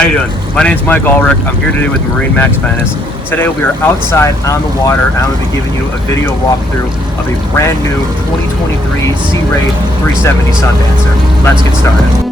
How you doing? My name's Mike Ulrich. I'm here today with MarineMax Venice. Today we are outside on the water and I'm going to be giving you a video walkthrough of a brand new 2023 Sea Ray 370 Sundancer. Let's get started.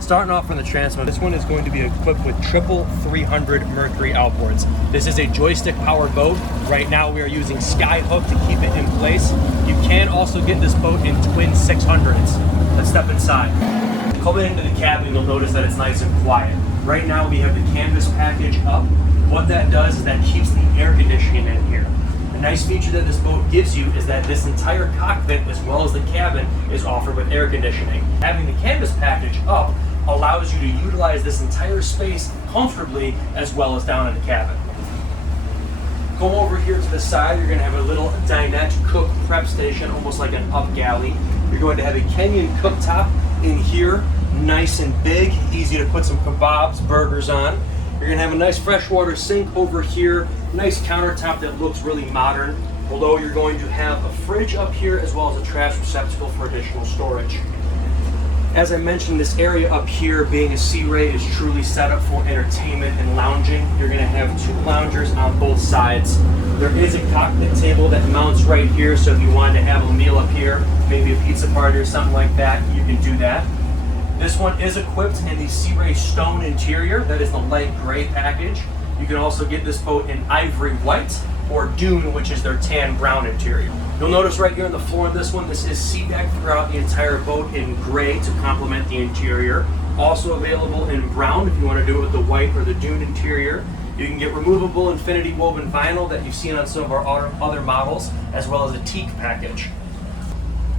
Starting off from the transom, this one is going to be equipped with triple 300 Mercury outboards. This is a joystick powered boat. Right now we are using sky hook to keep it in place. You can also get this boat in twin 600s. Let's step inside. Coming into the cabin, you'll notice that it's nice and quiet. Right now we have the canvas package up. What that does is that keeps the air conditioning in here. A nice feature that this boat gives you is that this entire cockpit, as well as the cabin, is offered with air conditioning. Having the canvas package up allows you to utilize this entire space comfortably, as well as down in the cabin. Go over here to the side, you're going to have a little dinette cook prep station, almost like an up galley. You're going to have a Kenyan cooktop in here, nice and big, easy to put some kebabs, burgers on. You're going to have a nice freshwater sink over here, nice countertop that looks really modern, although you're going to have a fridge up here as well as a trash receptacle for additional storage. As I mentioned, this area up here, being a Sea Ray, is truly set up for entertainment and lounging. You're going to have two loungers on both sides. There is a cockpit table that mounts right here, so if you wanted to have a meal up here, maybe a pizza party or something like that, you can do that. This one is equipped in the Sea Ray stone interior. That is the light gray package. You can also get this boat in ivory white or dune, which is their tan brown interior. You'll notice right here on the floor of this one, this is sea deck throughout the entire boat in gray to complement the interior. Also available in brown if you want to do it with the white or the dune interior. You can get removable infinity woven vinyl that you've seen on some of our other models, as well as a teak package.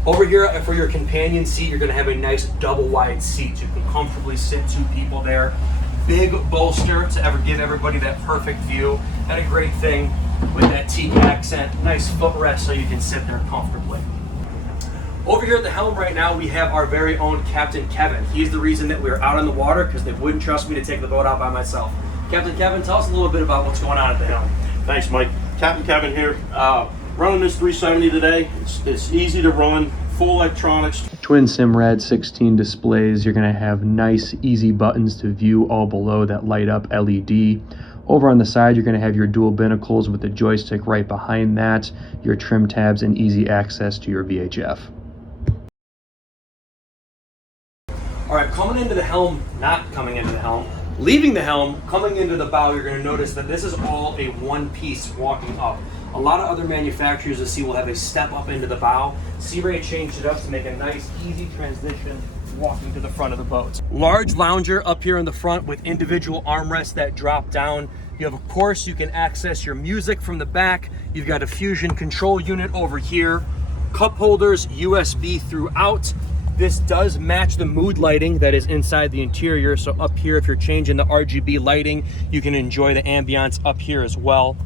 Over here for your companion seat, you're going to have a nice double wide seat. You can comfortably sit two people there. Big bolster to give everybody that perfect view. And a great thing with that teak accent, nice footrest so you can sit there comfortably. Over here at the helm right now, we have our very own Captain Kevin. He's the reason that we're out on the water, because they wouldn't trust me to take the boat out by myself. Captain Kevin, tell us a little bit about what's going on at the helm. Thanks, Mike. Captain Kevin here. Running this 370 today. It's easy to run, full electronics. Twin Simrad 16 displays. You're going to have nice, easy buttons to view all below that light up LED. Over on the side, you're going to have your dual binnacles with the joystick right behind that, your trim tabs, and easy access to your VHF. All right, coming into the helm, not coming into the helm, leaving the helm, coming into the bow, you're going to notice that this is all a one piece walking up. A lot of other manufacturers you'll see will have a step up into the bow. Sea Ray changed it up to make a nice, easy transition walking to the front of the boat. Large lounger up here in the front with individual armrests that drop down. You have, of course, you can access your music from the back. You've got a fusion control unit over here. Cup holders, USB throughout. This does match the mood lighting that is inside the interior. So up here, if you're changing the RGB lighting, you can enjoy the ambiance up here as well.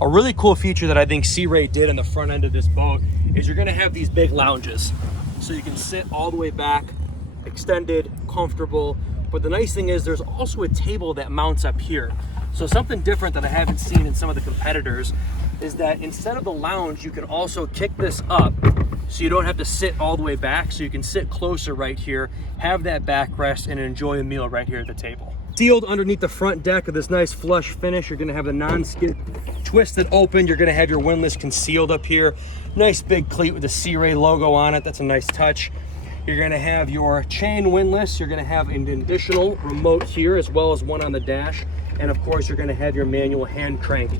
A really cool feature that I think Sea Ray did on the front end of this boat is you're gonna have these big lounges. So you can sit all the way back, extended, comfortable. But the nice thing is there's also a table that mounts up here. So something different that I haven't seen in some of the competitors is that instead of the lounge, you can also kick this up so you don't have to sit all the way back. So you can sit closer right here, have that backrest, and enjoy a meal right here at the table. Sealed underneath the front deck of this nice flush finish, you're gonna have the non-skid twisted open. You're gonna have your windlass concealed up here. Nice big cleat with the Sea Ray logo on it. That's a nice touch. You're gonna have your chain windlass. You're gonna have an additional remote here as well as one on the dash. And of course, you're gonna have your manual hand crank.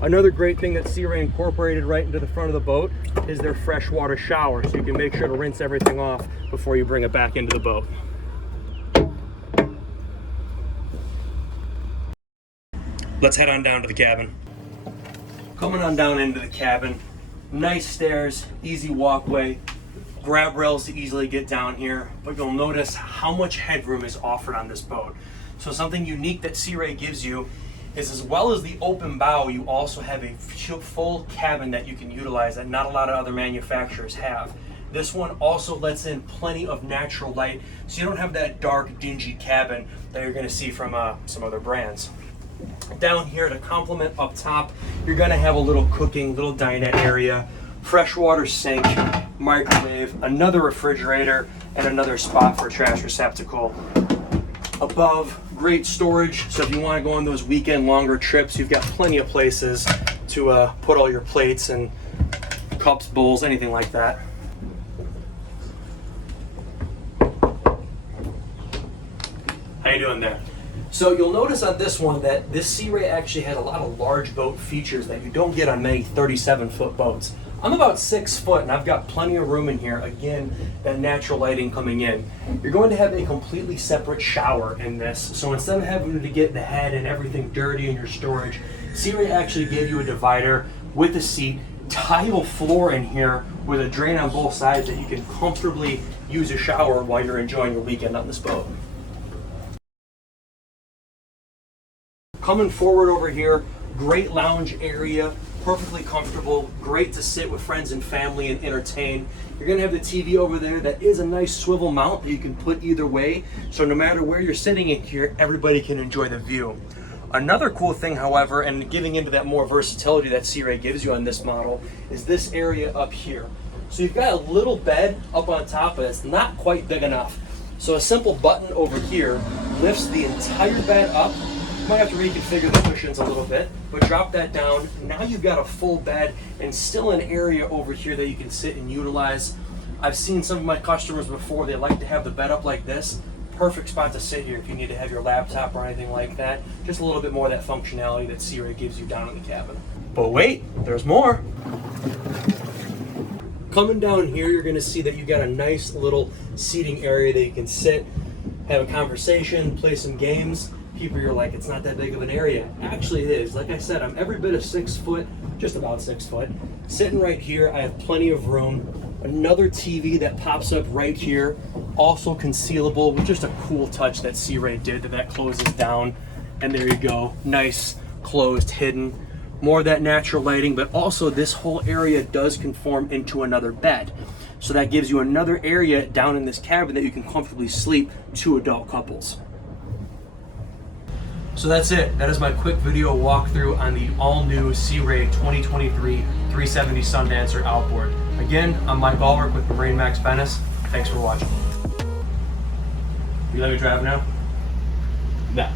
Another great thing that Sea Ray incorporated right into the front of the boat is their freshwater shower. So you can make sure to rinse everything off before you bring it back into the boat. Let's head on down to the cabin. Coming on down into the cabin, nice stairs, easy walkway, grab rails to easily get down here, but you'll notice how much headroom is offered on this boat. So something unique that Sea Ray gives you is as well as the open bow, you also have a full cabin that you can utilize that not a lot of other manufacturers have. This one also lets in plenty of natural light, so you don't have that dark, dingy cabin that you're going to see from some other brands. Down here to complement up top, you're going to have a little cooking, little dinette area, freshwater sink, microwave, another refrigerator, and another spot for a trash receptacle. Above, great storage, so if you want to go on those weekend longer trips, you've got plenty of places to put all your plates and cups, bowls, anything like that. How you doing there? So you'll notice on this one that this Sea Ray actually has a lot of large boat features that you don't get on many 37-foot boats. I'm about 6 foot and I've got plenty of room in here. Again, that natural lighting coming in. You're going to have a completely separate shower in this. So instead of having to get the head and everything dirty in your storage, Sea Ray actually gave you a divider with a seat, tile floor in here with a drain on both sides that you can comfortably use a shower while you're enjoying your weekend on this boat. Coming forward over here, great lounge area, perfectly comfortable, great to sit with friends and family and entertain. You're gonna have the TV over there that is a nice swivel mount that you can put either way, so no matter where you're sitting in here, everybody can enjoy the view. Another cool thing, however, and giving into that more versatility that Sea Ray gives you on this model, is this area up here. So you've got a little bed up on top, but it's not quite big enough. So a simple button over here lifts the entire bed up. You might have to reconfigure the cushions a little bit, but drop that down. Now you've got a full bed and still an area over here that you can sit and utilize. I've seen some of my customers before, they like to have the bed up like this. Perfect spot to sit here if you need to have your laptop or anything like that. Just a little bit more of that functionality that Sea Ray gives you down in the cabin. But wait, there's more. Coming down here, you're gonna see that you got a nice little seating area that you can sit, have a conversation, play some games. People, you're like, it's not that big of an area. Actually it is. Like I said, I'm every bit of 6 foot, just about 6 foot. Sitting right here, I have plenty of room. Another TV that pops up right here, also concealable, with just a cool touch that Sea Ray did that closes down. And there you go, nice, closed, hidden. More of that natural lighting, but also this whole area does conform into another bed. So that gives you another area down in this cabin that you can comfortably sleep 2 adult couples. So that's it. That is my quick video walkthrough on the all-new Sea Ray 2023 370 Sundancer Outboard. Again, I'm Mike Allwork with MarineMax Venice. Thanks for watching. You let me drive now? No.